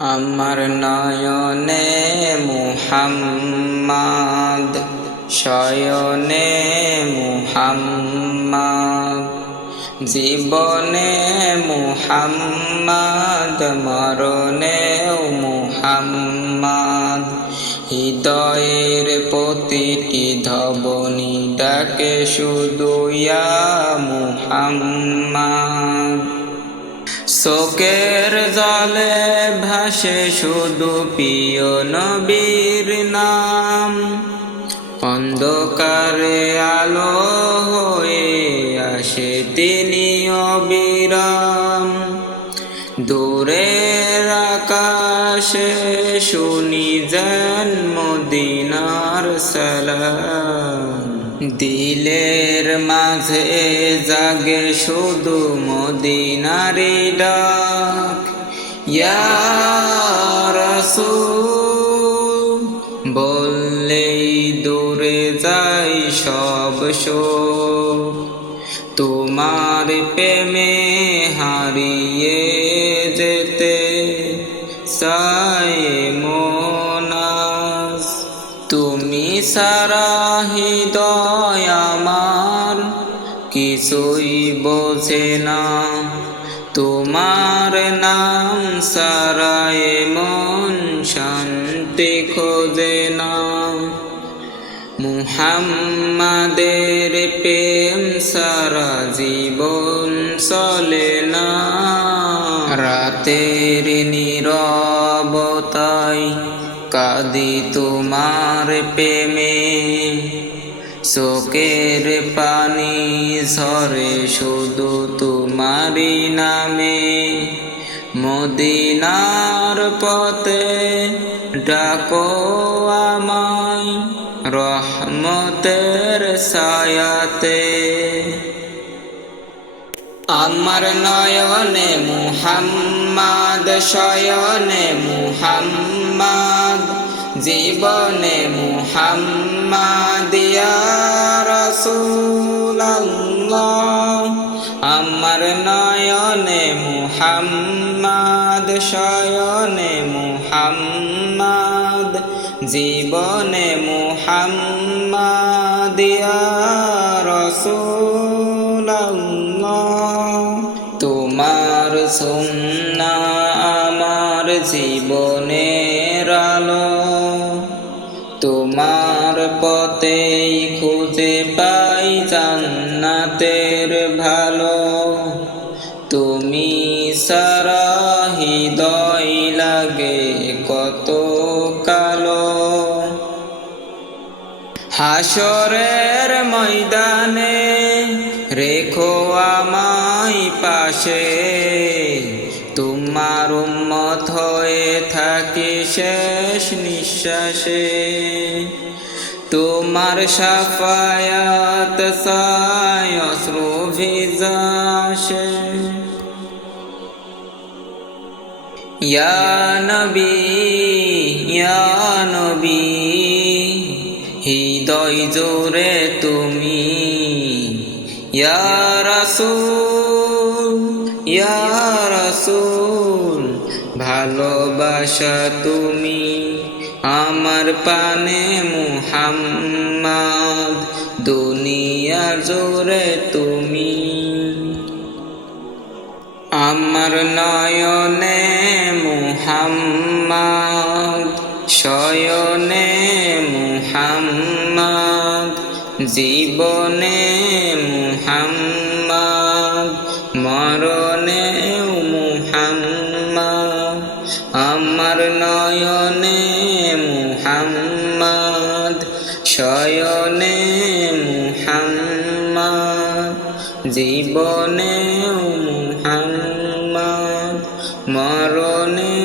আমার নয়নে মুহাম্মদ, শয়নে মুহাম্মদ, জীবনে মুহাম্মদ, মরণেও মুহাম্মদ। হৃদয়ের প্রতিটি ধবনি ডাকে শুধু ইয়া মুহাম্মদ। চোখের জলে ভাসে শুধু প্রিয় নবীর নাম, অন্ধকারে আলো হয়ে আসে তিনি অবিরাম। দূরের আকাশে শুনি যেন মদিনার সালাম, দিলের মাঝে জাগে শুধু মদিনারি ডাক। ইয়া রাসূল বললেই দূরে যাই সব শোক, তোমার প্রেমে হারিয়ে যেতে চাই মন আজ। তুমি সারা হৃদয় আমার কিছুই বোঝে না, তোমার নাম সারা মন শান্তি খোঁজে না। মুহাম্মাদের প্রেম সারা জীবন চলে না, রাতের নীরবতায় কাঁদি তোমার প্রেমে। চোখের পানি ঝরে শুধু তোমারই নামে, মদিনার পথে ডাকো আমায় রহমতের ছায়াতে। আমার নয়নে মুহাম্মদ, শয়নে মুহাম্মদ, জীবনে মুহাম্মদ, ইয়া রাসূলুল্লাহ। আমার নয়নে মুহাম্মদ, শয়নে মুহাম্মদ, জীবনে মুহাম্মদ, ইয়া রাসূলুল্লাহ। তোমার সুন্নাহ আমার জীবনের আলো, তোমার পথেই খুঁজে পাই জান্নাতের ভালো। তুমি সারা হৃদয় লাগে কত কালো, হাসরের ময়দানে রেখো আমায় পাশে। তোমার উম্মত হয়ে থাকি শেষ নিঃশ্বাসে, তোমার শাফায়াত চাই অশ্রু ভিজাসে। ইয়া নবী, ইয়া নবী, হৃদয় জোরে তুমি। ইয়া রাসূল, ইয়া রাসূল, ভালোবাসা তুমি। আমার পানে মুহাম্মদ, দুনিয়া জোরে তুমি। আমার নয়নে মুহাম্মদ, শয়নে মুহাম্মদ, জীবনে মুহাম্মদ, মরণে মুহাম্মদ। আমার নয়নে মুহাম্মদ, শয়নে মুহাম্মদ, জীবনে মুহাম্মদ, মরণে